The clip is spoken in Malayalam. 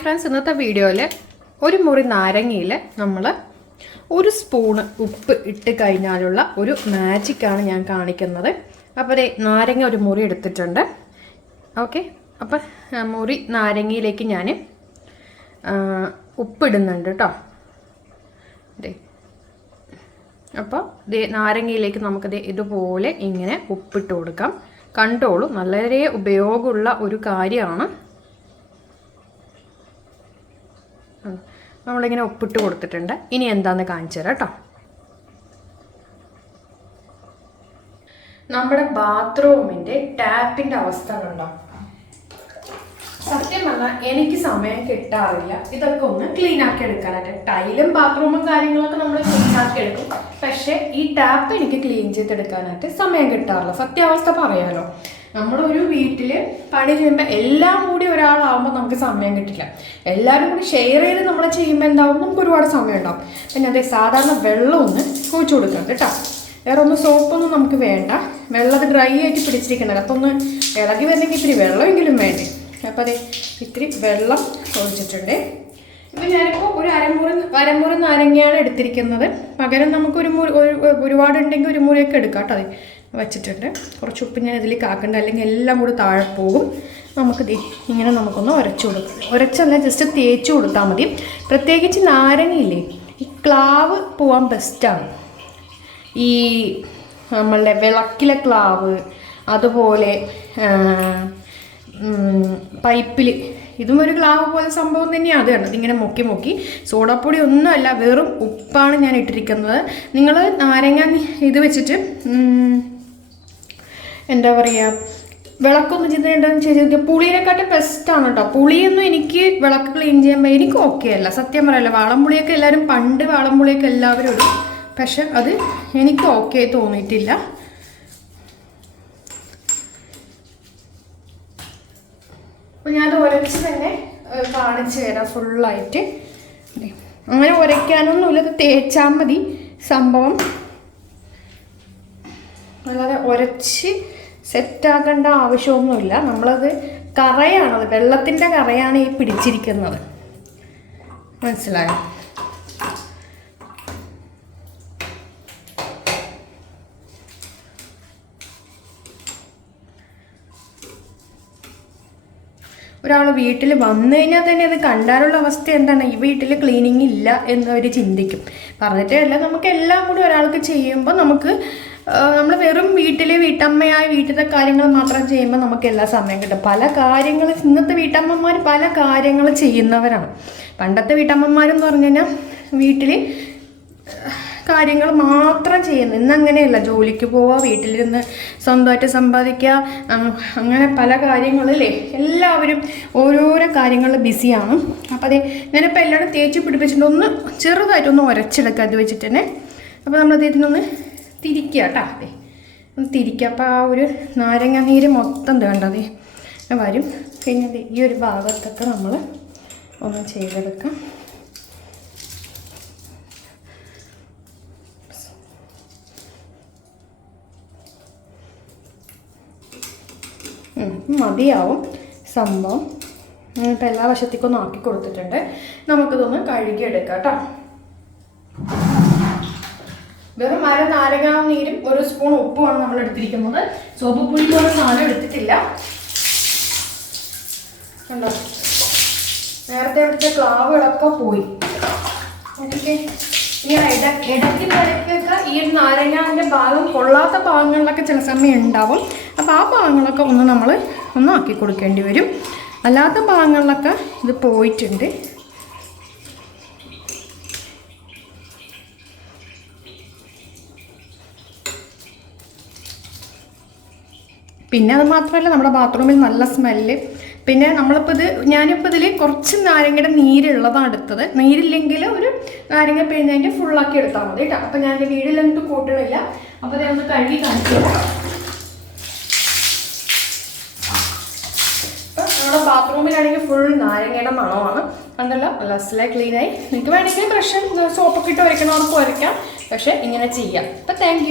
ഫ്രണ്ട്സ് ഇന്നത്തെ വീഡിയോയിൽ ഒരു മുറി നാരങ്ങയിൽ നമ്മൾ ഒരു സ്പൂണ് ഉപ്പ് ഇട്ട് കഴിഞ്ഞാലുള്ള ഒരു മാജിക്കാണ് ഞാൻ കാണിക്കുന്നത്. അപ്പോൾ നാരങ്ങ ഒരു മുറി എടുത്തിട്ടുണ്ട്. ഓക്കെ അപ്പം മുറി നാരങ്ങയിലേക്ക് ഞാൻ ഉപ്പിടുന്നുണ്ട് കേട്ടോ അപ്പോൾ നാരങ്ങയിലേക്ക് നമുക്ക് ദേ ഇതുപോലെ ഇങ്ങനെ ഉപ്പിട്ട് കൊടുക്കാം. കണ്ടോളൂ വളരെ ഉപയോഗമുള്ള ഒരു കാര്യമാണ്. നമ്മളിങ്ങനെ ഒപ്പിട്ട് കൊടുത്തിട്ടുണ്ട്. ഇനി എന്താണെന്ന് കാണിച്ചു തരാം കേട്ടോ. നമ്മുടെ ബാത്റൂമിന്റെ ടാപ്പിന്റെ അവസ്ഥ കണ്ടോ? സത്യം പറഞ്ഞാൽ എനിക്ക് സമയം കിട്ടാറില്ല. ഇതൊക്കെ ഒന്ന് ക്ലീൻ ആക്കി എടുക്കാനായിട്ട്. ടൈലും ബാത്റൂമും കാര്യങ്ങളൊക്കെ നമ്മൾ ക്ലീൻ ആക്കി എടുക്കും. പക്ഷേ ഈ ടാപ്പ് എനിക്ക് ക്ലീൻ ചെയ്തെടുക്കാനായിട്ട് സമയം കിട്ടാറില്ല. സത്യാവസ്ഥ പറയാലോ. നമ്മളൊരു വീട്ടിൽ പണി ചെയ്യുമ്പോൾ എല്ലാം കൂടി ഒരാളാവുമ്പോൾ നമുക്ക് സമയം കിട്ടില്ല. എല്ലാവരും കൂടി ഷെയർ ചെയ്ത് നമ്മൾ ചെയ്യുമ്പോൾ എന്താവും? നമുക്ക് ഒരുപാട് സമയം ഉണ്ടാവും. പിന്നെ അതേ സാധാരണ വെള്ളം ഒന്ന് കുഴിച്ചു കൊടുക്കണം കേട്ടോ. വേറെ ഒന്നും സോപ്പൊന്നും നമുക്ക് വേണ്ട. വെള്ളം ഡ്രൈ ആയിട്ട് പിടിച്ചിരിക്കണല്ലോ ഒന്ന് ഇളകി വരണമെങ്കിൽ ഇത്തിരി വെള്ളമെങ്കിലും വേണ്ടേ. അപ്പോൾ അതെ ഇത്തിരി വെള്ളം ഒഴിച്ചിട്ടുണ്ട്. ഇപ്പം ഞാനിപ്പോൾ ഒരു അരമുറി അരമുറി നാരങ്ങയാണ് എടുത്തിരിക്കുന്നത്. പകരം നമുക്കൊരു മുറി ഒരു ഒരുപാടുണ്ടെങ്കിൽ ഒരു മുറിയൊക്കെ എടുക്കാം കേട്ടോ അതെ വെച്ചിട്ടുണ്ട്. കുറച്ച് ഉപ്പ് ഞാൻ ഇതിലേക്ക് ആക്കണ്ട അല്ലെങ്കിൽ എല്ലാം കൂടി താഴെ പോകും. നമുക്ക് ഇങ്ങനെ നമുക്കൊന്ന് ഉരച്ചു കൊടുക്കാം. ഉരച്ചല്ല ജസ്റ്റ് തേച്ച് കൊടുത്താൽ മതി. പ്രത്യേകിച്ച് നാരങ്ങയില്ലേ ഈ ക്ലാവ് പോവാൻ ബെസ്റ്റാണ് ഈ നമ്മളുടെ വിളക്കിലെ ക്ലാവ് അതുപോലെ പൈപ്പിൽ ഇതും ഒരു ക്ലാവ് പോലെ സംഭവം തന്നെയാണ് അത് കണ്ടത് ഇങ്ങനെ മുക്കി മുക്കി. സോഡാപ്പൊടി ഒന്നുമല്ല വെറും ഉപ്പാണ് ഞാൻ ഇട്ടിരിക്കുന്നത്. നിങ്ങൾ നാരങ്ങ ഇത് വെച്ചിട്ട് എന്താ പറയുക വിളക്കൊന്നും ചെയ്തിട്ടുണ്ടെന്ന് ചോദിച്ചാൽ പുളിയെക്കാട്ടും ബെസ്റ്റാണ് കേട്ടോ പുളിയൊന്നും എനിക്ക് വിളക്ക് ക്ലീൻ ചെയ്യുമ്പോൾ എനിക്ക് ഓക്കെ അല്ല. സത്യം പറയല്ല വാളംപുളിയൊക്കെ എല്ലാവരും പണ്ട് വാളംപുളിയൊക്കെ എല്ലാവരും ഇടും പക്ഷെ അത് എനിക്ക് ഓക്കെ തോന്നിയിട്ടില്ല. അപ്പോൾ ഞാൻ ഉരച്ച് തന്നെ കാണിച്ച് തരാം ഫുള്ളായിട്ട്. അങ്ങനെ ഉരയ്ക്കാനൊന്നുമില്ല ഇത് തേച്ചാൽ മതി സംഭവം. അല്ലാതെ ഉരച്ച് സെറ്റാക്കേണ്ട ആവശ്യമൊന്നുമില്ല. നമ്മളത് കറയാണത് വെള്ളത്തിന്റെ കറയാണ് ഈ പിടിച്ചിരിക്കുന്നത്. മനസ്സിലായോ? ഒരാൾ വീട്ടിൽ വന്നു കഴിഞ്ഞാൽ തന്നെ അത് കണ്ടാലുള്ള അവസ്ഥ എന്താണ്? ഈ വീട്ടിൽ ക്ലീനിങ് ഇല്ല എന്നവർ ചിന്തിക്കും. പറഞ്ഞിട്ടേ അല്ല നമുക്ക് എല്ലാം കൂടി ഒരാൾക്ക് ചെയ്യുമ്പോൾ നമുക്ക് നമ്മൾ വെറും വീട്ടിൽ വീട്ടമ്മയായി വീട്ടിലെ കാര്യങ്ങൾ മാത്രം ചെയ്യുമ്പോൾ നമുക്ക് എല്ലാ സമയം കിട്ടും. പല കാര്യങ്ങൾ ഇന്നത്തെ വീട്ടമ്മമാർ പല കാര്യങ്ങൾ ചെയ്യുന്നവരാണ്. പണ്ടത്തെ വീട്ടമ്മമാരെന്ന് പറഞ്ഞു കഴിഞ്ഞാൽ വീട്ടിൽ കാര്യങ്ങൾ മാത്രം ചെയ്യുന്നു. ഇന്ന് അങ്ങനെയല്ല ജോലിക്ക് പോവുക വീട്ടിലിരുന്ന് സ്വന്തമായിട്ട് സമ്പാദിക്കുക അങ്ങനെ പല കാര്യങ്ങളല്ലേ എല്ലാവരും ഓരോരോ കാര്യങ്ങളിൽ ബിസിയാണ്. അപ്പോൾ അതെ ഞാനിപ്പോൾ എല്ലാവരും തേച്ച് പിടിപ്പിച്ചിട്ട് ഒന്ന് ചെറുതായിട്ടൊന്ന് ഉരച്ചെടുക്കുക അത് വെച്ചിട്ട് തന്നെ അപ്പോൾ നമ്മൾ ഇതിനൊന്ന് തിരിക്കുക കേട്ടോ അതെ ഒന്ന് തിരിക്കുക അപ്പോൾ ആ ഒരു നാരങ്ങ നീര് മൊത്തം വേണ്ടതേ വരും. പിന്നെ ഈ ഒരു ഭാഗത്തൊക്കെ നമ്മൾ ഒന്ന് ചെയ്തെടുക്കാം. മതിയാവും. സംഭവം. ഇപ്പം എല്ലാ വശത്തേക്കും ഒന്ന് ആക്കി കൊടുത്തിട്ടുണ്ട്. നമുക്കിതൊന്ന് കഴുകിയെടുക്കാം കേട്ടോ വെറും അര നാരങ്ങ നീരും ഒരു സ്പൂൺ ഉപ്പുമാണ് നമ്മൾ എടുത്തിരിക്കുന്നത്. സോപ്പ് പുളി പോലെ സാധനം എടുത്തിട്ടില്ല. കണ്ടോ? നേരത്തെ എടുത്ത ക്ലാവുകളൊക്കെ പോയി. ഓക്കെ. ഇങ്ങനെ ഇട ഇടയ്ക്ക് നിരക്കൊക്കെ ഈ നാരങ്ങാന്റെ ഭാഗം കൊള്ളാത്ത ഭാഗങ്ങളിലൊക്കെ ചില സമയം ഉണ്ടാവും. അപ്പോൾ ആ ഭാഗങ്ങളൊക്കെ ഒന്ന് നമ്മൾ ഒന്ന് ആക്കി കൊടുക്കേണ്ടി വരും. അല്ലാത്ത ഭാഗങ്ങളിലൊക്കെ ഇത് പോയിട്ടുണ്ട്. പിന്നെ അത് മാത്രമല്ല നമ്മുടെ ബാത്റൂമിൽ നല്ല സ്മെല്ല് പിന്നെ നമ്മളിപ്പോൾ ഇത് ഞാനിപ്പോൾ ഇതിൽ കുറച്ച് നാരങ്ങയുടെ നീരുള്ളതാണ് എടുത്തത്. നീരില്ലെങ്കിൽ ഒരു നാരങ്ങ പിഴിഞ്ഞതിന്റെ ഫുള്ളാക്കി എടുത്താൽ മതി കേട്ടോ. അപ്പോൾ ഞാൻ എന്റെ വീടിലൊന്നും കൂട്ടണില്ല. അപ്പോൾ ഒന്ന് കഴുകി കാണിച്ചു അപ്പം നമ്മുടെ ബാത്റൂമിലാണെങ്കിൽ ഫുൾ നാരങ്ങയുടെ മണമാണ്. കണ്ടല്ലോ ലസ്സിലെ ക്ലീനായി നിങ്ങൾക്ക് വേണമെങ്കിൽ ബ്രഷ് സോപ്പൊക്കെ ഇട്ട് വരയ്ക്കണവർക്ക് വരയ്ക്കാം പക്ഷേ ഇങ്ങനെ ചെയ്യാം. അപ്പം താങ്ക്